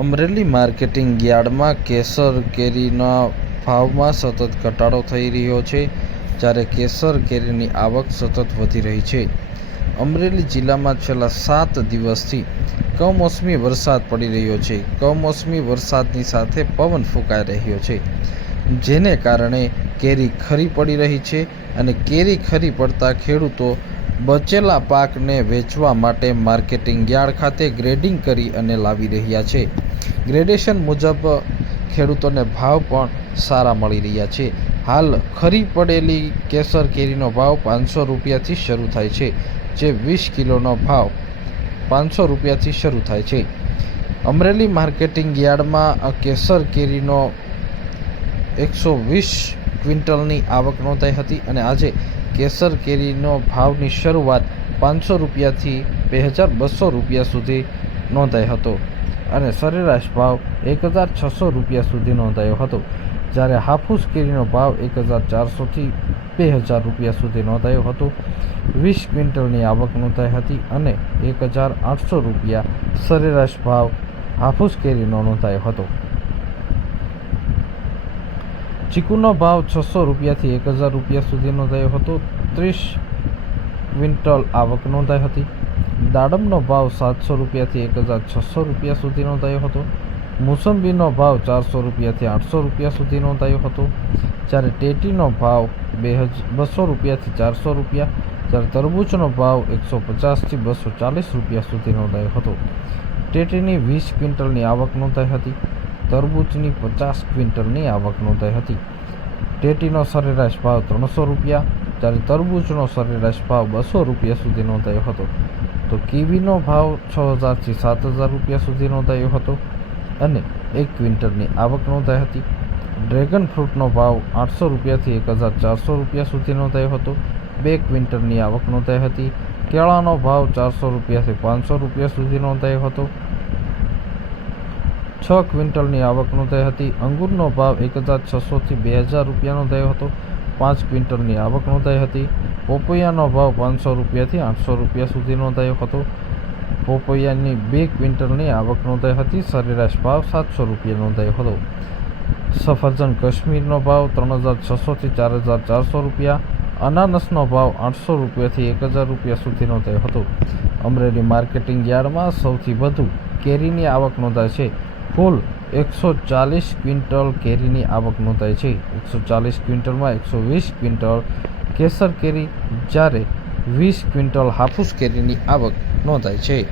Amreli marketing યાર્ડમાં કેસર કેરીના ભાવમાં સતત ઘટાડો થઈ રહ્યો છે, જ્યારે કેસર કેરીની આવક સતત વધી રહી છે. અમરેલી જિલ્લામાં છેલ્લા 7 દિવસથી કમોસમી વરસાદ પડી રહ્યો છે. કમોસમી વરસાદની સાથે પવન ફૂંકાઈ રહ્યો છે, જેને કારણે કેરી ખરી પડી રહી છે અને કેરી ખરી પડતા ખેડૂતો બચેલા પાકને વેચવા માટે માર્કેટિંગ યાર્ડ ખાતે ગ્રેડિંગ કરી અને લાવી રહ્યા છે. ગ્રેડેશન મુજબ ખેડૂતોને ભાવ પણ સારા મળી રહ્યા છે. હાલ ખરી પડેલી કેસર કેરીનો ભાવ 500 રૂપિયાથી શરૂ થાય છે, જે 20 કિલોનો ભાવ 500 રૂપિયાથી શરૂ થાય છે. અમરેલી માર્કેટિંગ યાર્ડમાં કેસર કેરીનો 120 ક્વિન્ટલની આવક નોંધાઈ હતી અને આજે કેસર કેરીનો ભાવની શરૂઆત 500 રૂપિયાથી 2200 રૂપિયા સુધી નોંધાઈ હતો અને સરેરાશ ભાવ 1600 રૂપિયા સુધી નોંધાયો હતો, જ્યારે હાફૂસ કેરીનો ભાવ 1400થી 2000 રૂપિયા સુધી નોંધાયો હતો. 20 ક્વિન્ટલની આવક નોંધાઈ હતી અને 1800 રૂપિયા સરેરાશ ભાવ હાફૂસ કેરીનો નોંધાયો હતો. ચીકુનો ભાવ 600 રૂપિયાથી 1000 રૂપિયા સુધી નોંધાયો હતો. 30 ક્વિન્ટલ આવક નોંધાઈ હતી. દાડમનો ભાવ 700 રૂપિયાથી 1600 રૂપિયા સુધી નોંધાયો હતો. મોસંબીનો ભાવ 400 રૂપિયાથી 800 રૂપિયા સુધી નોંધાયો હતો, જ્યારે ટેટીનો ભાવ 200 રૂપિયાથી 400 રૂપિયા, જ્યારે તરબૂચનો ભાવ 150થી 240 રૂપિયા સુધી નોંધાયો હતો. ટેટીની 20 ક્વિન્ટલની આવક નોંધાઈ હતી. તરબૂચની 50 ક્વિન્ટલની આવક નોંધાઈ હતી. ટેટીનો સરેરાશ ભાવ 300 રૂપિયા, જ્યારે તરબૂચનો સરેરાશ ભાવ 200 રૂપિયા સુધી નોંધાયો હતો. તો કીવીનો ભાવ 6000થી 7000 રૂપિયા સુધી નોંધાયો હતો અને 1 ક્વિન્ટલની આવક નોંધાઈ હતી. ડ્રેગન ફ્રૂટનો ભાવ 800 રૂપિયાથી 1400 રૂપિયા સુધી નોંધાયો હતો. 2 ક્વિન્ટલની આવક નોંધાઈ હતી. કેળાનો ભાવ 400 રૂપિયાથી 500 રૂપિયા સુધી નોંધાયો હતો. 6 ક્વિન્ટલની આવક નોંધાઈ હતી. અંગૂરનો ભાવ 1600થી 2000 રૂપિયા નોંધાયો હતો. 5 ક્વિન્ટલની આવક નોંધાઈ હતી. પોપૈયાનો ભાવ 500 રૂપિયાથી 800 રૂપિયા સુધી નોંધાયો હતો. પોપૈયાની 2 ક્વિન્ટલની આવક નોંધાઈ હતી. સરેરાશ ભાવ 700 રૂપિયા નોંધાયો હતો. સફરજન કાશ્મીરનો ભાવ 3600થી 4400 રૂપિયા. અનાનસનો ભાવ 800 રૂપિયાથી 1000 રૂપિયા સુધી નોંધાયો હતો. અમરેલી માર્કેટિંગ યાર્ડમાં સૌથી વધુ કેરીની આવક નોંધાઈ છે. કુલ 140 ક્વિન્ટલ કેરીની આવક નોંધાઈ છે. 140 ક્વિન્ટલમાં 120 ક્વિન્ટલ કેસર કેરી, જ્યારે 20 ક્વિન્ટલ હાફૂસ કેરીની આવક નોંધાઈ છે.